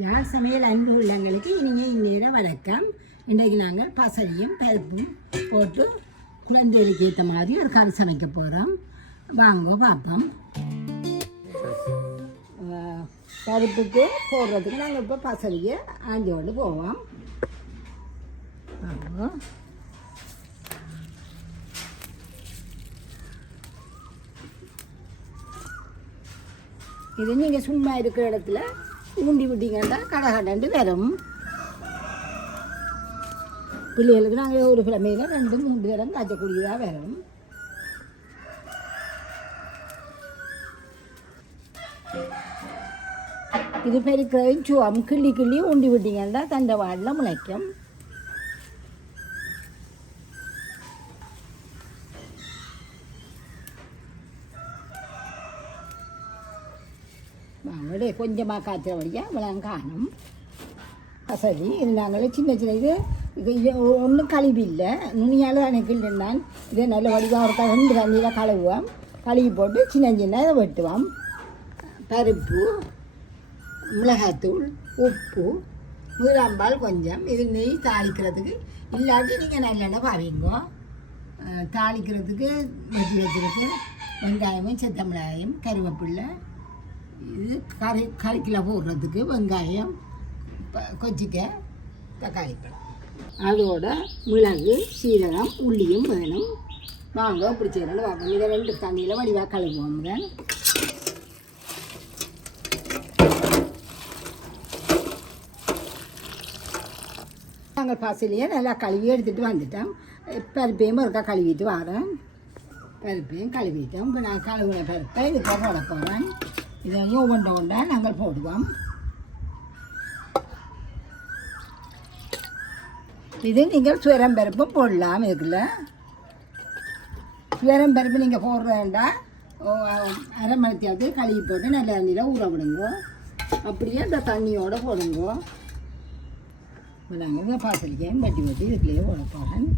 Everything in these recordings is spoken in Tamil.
யாழ் சமையல் அன்பு உள்ளங்களுக்கு இனிய இந்நேரம் வணக்கம். இன்றைக்கு நாங்கள் பசலையும் பருப்பும் போட்டு குழந்தைகளுக்கு ஏற்ற மாதிரி ஒரு கறி சமைக்க போகிறோம். வாங்க பார்ப்போம். பருப்புக்கு போடுறதுக்கு நாங்கள் இப்போ பசலையை ஆஞ்சி கொண்டு போவோம். வாங்க. இது நீங்கள் சும்மா இருக்கிற இடத்துல ஊண்டி விட்டீங்கன்னா கடகடண்டு வரும். பிள்ளைகளுக்கு நாங்கள் ஒரு கிழமையில் 2-3 தரம் காய்ச்சக்கூடியதாக வரும். இது பெருக்கிறதையும் சுவம் கிள்ளி ஊண்டி விட்டீங்கன்னா தண்டை வாடில் முளைக்கும். வாங்கடே கொஞ்சமாக காய்ச்சல் வழியாக விளங்க காணும். கசதி இது நாங்களே சின்ன இது ஒன்றும் கழுவி இல்லை, நுனியால் எனக்கு இல்லைன்னான் இதே நல்ல வடிவாக ஒரு 2 தண்ணியில் கழுவுவோம். கழுவி போட்டு சின்ன இதை வெட்டுவோம். பருப்பு, மிளகாத்தூள், உப்பு, முதலாம்பால் கொஞ்சம், இது நெய் தாளிக்கிறதுக்கு இல்லாட்டி நீங்கள் நல்லெண்ணெய் பாவிங்கோ. தாளிக்கிறதுக்கு வெட்டி வச்சுருக்கு வெங்காயமும் செத்த மிளகாயும் கருவேப்பில்லை. இது கறிக்கில் போடுறதுக்கு வெங்காயம், கொச்சிக்காய், தக்காளி பழம், அதோட மிளகு, சீரகம், உள்ளியும் வேணும். வாங்க பிடிச்சிடணும் பார்ப்போம். இதை 2 தண்ணியில் வடிவாக கழுவுவோம். நாங்கள் பசலையே நல்லா கழுவி எடுத்துகிட்டு வந்துட்டோம். பருப்பையும் ஒருக்கா கழுவிட்டு வரேன். பருப்பையும் கழுவிட்டோம். இப்போ நான் கழுவின பருப்பை இதுக்காக போட போகிறேன். இதையும் ஒவ்வொன்றா நாங்கள் போடுவோம். இது நீங்கள் சுவரம்பருப்பும் போடலாம். இதுக்குள்ள சுவரம்பருப்பு நீங்கள் போடுறேன்டா அரை மணித்தியாவது கழுவி போட்டு நல்ல தண்ணியில் ஊற விடுங்க. அப்படியே இந்த தண்ணியோடு போடுங்க. நாங்கள் பாசலிக்கையும் வட்டி இதுக்குள்ளேயே போட போகிறேன்.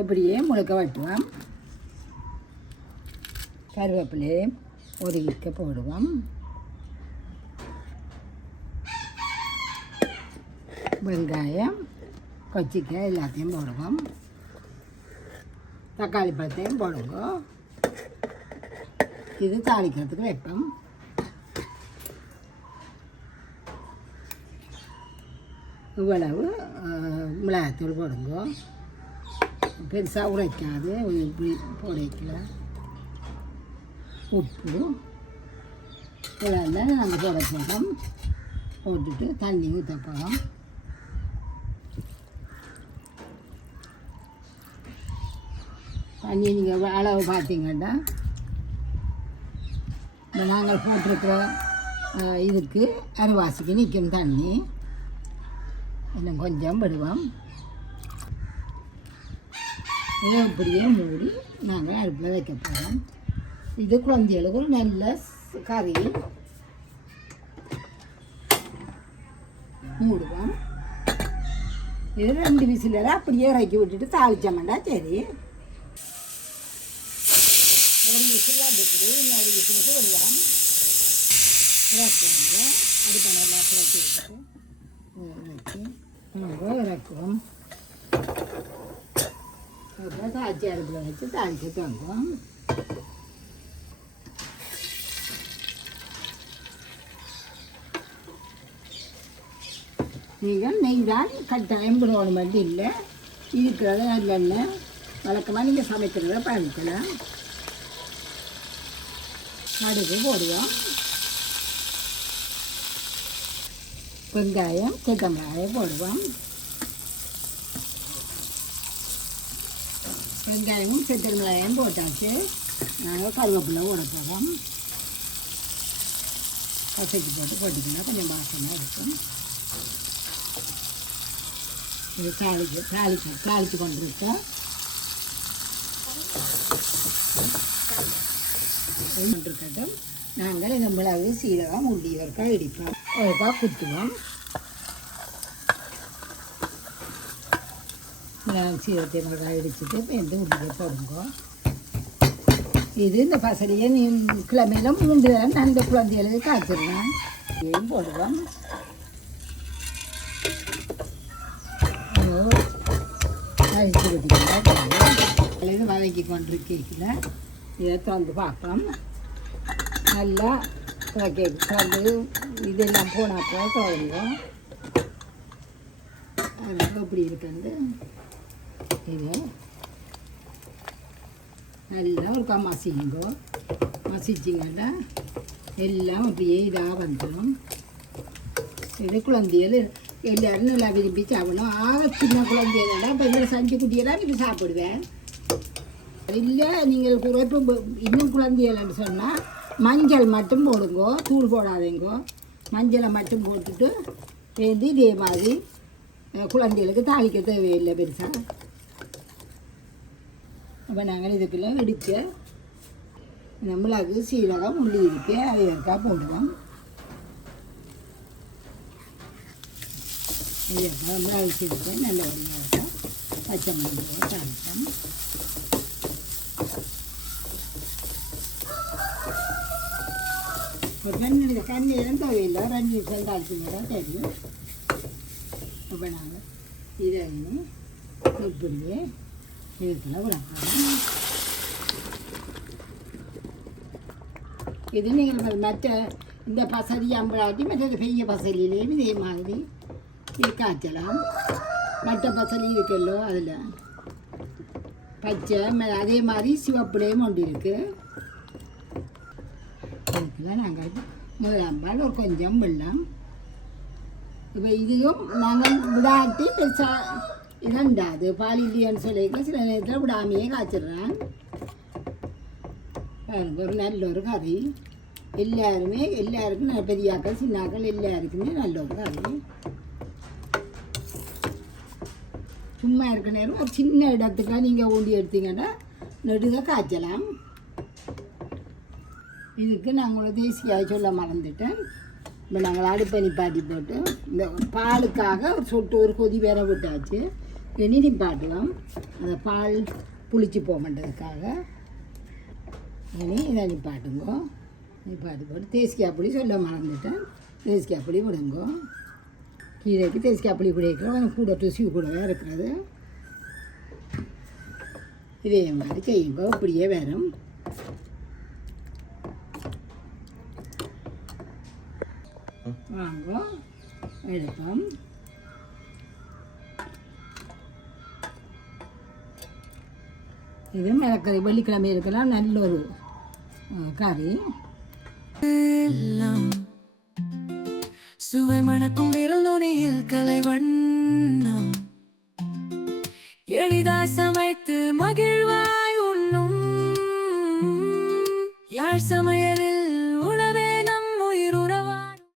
அப்படியே முழுக்க வெட்டுவோம். கருவேப்பிலையே ஒரு விக்க போடுவோம். வெங்காயம், கொச்சிக்காய் எல்லாத்தையும் போடுவோம். தக்காளி பழத்தையும் போடுங்க. இது தாளிக்கிறதுக்கு வைப்போம். இவ்வளவு மிளகாத்தூள் போடுங்க. பெருசாக உரைக்காது, இப்படி போடைக்கல. உப்பு இதெல்லாம் நாங்கள் போட போகிறோம். போட்டுட்டு தண்ணி ஊற்ற போகிறோம். தண்ணி நீங்கள் அளவு பார்த்தீங்கன்னா இந்த நாங்கள் போட்டிருக்கிற இதுக்கு அரைவாசிக்கு நிற்கும் தண்ணி. இன்னும் கொஞ்சம் விடுவோம். இதை இப்படியே மூடி நாங்கள் அடுப்பில் வைக்க போகிறோம். இது குழந்தைகளுக்கு ஒரு நல்ல கறி. மூடுவோம். இது 2 விசிலரை அப்படியே இறக்கி விட்டுட்டு தாளிச்சோம்னா சரி. ஒரு விசில் அடுப்பு இன்னொரு விசிலுக்கு விடுவோம். இறக்குவாங்க. அடுப்பை நல்லா இறக்கி விட்டுட்டு இறக்கி நாங்கள் இறக்குவோம். அப்புறம் தாளிச்சி அடுப்பில் வச்சு தாளிச்சு தங்குவோம். நீங்கள் நெய் தான் கட்டாயம் போடணும் மட்டும் இல்லை, இருக்கிறத நல்லெண்ணெய் வழக்கமாக நீங்கள் சமைக்கிறத பயன்படுத்தலாம். கடுகு போடுவோம். வெங்காயம், செத்த மிளகாயம் போடுவோம். வெங்காயமும் செத்த மிளகாயும் போட்டாச்சு. நாங்கள் கருவேப்பிலை போட போகிறோம். கசக்கி போட்டு போட்டிங்கன்னா கொஞ்சம் வாசமாக இருக்கும். இது தாளித்து கொண்டிருக்கோம். இருக்கட்டும். நாங்கள் இந்த மிளகு, சீரகம், உள்ளி வரைக்கும் இடிப்போம். ஒருக்கா குத்துவோம். சீரகத்தை மிளகாய் இடிச்சிட்டு வெந்து உருளை போடுங்க. இது இந்த பசலையை கிழமையில 3 தரம் நான் இந்த குழந்தைகளுக்கு காய்ச்சிடுவேன். இதையும் போடுவோம். அரிசி கொட்டிக்கலாம். வதக்கி கொண்டிருக்கீங்கள இதை திறந்து பார்க்கலாம். நல்லா திறந்து இதெல்லாம் போனாப்போ திறந்துடும். அதனால் இப்படி இருக்குது. இது நல்லா ஒரு மசிங்கோ. மசிச்சிங்கன்னா எல்லாம் அப்படியே இதாக வந்துடும். இது குழந்தைகள் எல்லோரும் நல்லா விரும்பி சாப்பிடணும். சின்ன குழந்தைகளெல்லாம் இப்போ என்னோட சஞ்சு குட்டியெல்லாம் இப்போ சாப்பிடுவேன். இல்லை நீங்கள் குறைப்பு இன்னும் குழந்தைகள்னு சொன்னால் மஞ்சள் மட்டும் போடுங்கோ, தூள் போடாதீங்கோ. மஞ்சளை மட்டும் போட்டுட்டு சேர்ந்து இதே மாதிரி குழந்தைகளுக்கு தாளிக்க தேவையில்லை பெருசாக. அப்போ நாங்கள் இதுக்குள்ளே எடுக்க இந்த மிளகு சீரகம் உள்ளி இருக்க அதற்காக போடுவோம். மிளகு சீரகம் நல்ல வடிவாக பச்சை மிளகு தாளிப்போம். ஒரு 2 நிமிஷம் கறியெல்லாம் தேவையில்லை, 2 நிமிஷம் தாளிச்சுங்க தெரியும். அப்போ நாங்கள் இதையும் இப்படியே இதுக்குள்ள விடணும். இது நீங்கள் மற்ற இந்த பசலி அம்பளாட்டி மற்றது பெரிய பசலியிலேயும் இதே மாதிரி இது காய்ச்சலாம். மற்ற பசலி இருக்குல்லோ அதில் பச்சை அதே மாதிரி சிவப்புலேயும் ஒன்று இருக்குது. இதுக்குள்ள நாங்கள் முதலாம் பால் ஒரு கொஞ்சம் வெல்லம். இப்போ இதையும் நாங்கள் விடாட்டி பெருசாக இதண்டாது பால் இல்லையான்னு சொல்லிக்க சில நேரத்தில் விடாமையே காய்ச்சிடுறேன். பாருங்க ஒரு நல்ல ஒரு கறி. எல்லாருக்கும் பெரியாக்கள் சின்னாக்கள் எல்லாருக்குமே நல்ல ஒரு கறி. சும்மா இருக்க நேரம் ஒரு சின்ன இடத்துக்காக நீங்கள் ஊண்டி எடுத்தீங்கன்னா நெடுக காய்ச்சலாம். இதுக்கு நாங்கள் தேசியாக சொல்ல மறந்துட்டேன். இப்போ நாங்கள் அடுப்பை நிப்பாட்டி போட்டு இந்த பாலுக்காக ஒரு சொட்டு ஒரு கொதி வேற விட்டாச்சு. இனி நிப்பாட்டுவோம். அந்த பால் புளிச்சு போக மாட்டதுக்காக இனி இதை நிப்பாட்டுங்கோ. நிப்பாட்டி போட்டு தேசிக்காய் புளி சொல்ல மறந்துட்டேன். தேசிக்காய் புளி விடுங்கோ. கீரைக்கு தேசிக்காய் புளி பிடிக்கிறோம். கொஞ்சம் கூட ருசி கூடவே இருக்கிறது. இதே மாதிரி செய்யுங்கோ. இப்படியே வரும். வாங்க எடுப்போம். இது மிளகறி வெள்ளிக்கிழமை இருக்கலாம். நல்ல ஒரு கறி. சுவை மணக்கும் விரல் நுனியில் கலை வண்ணம் எளிதாய் சமைத்து மகிழ்வாய் உண்ணும் யாழ் சமையல்.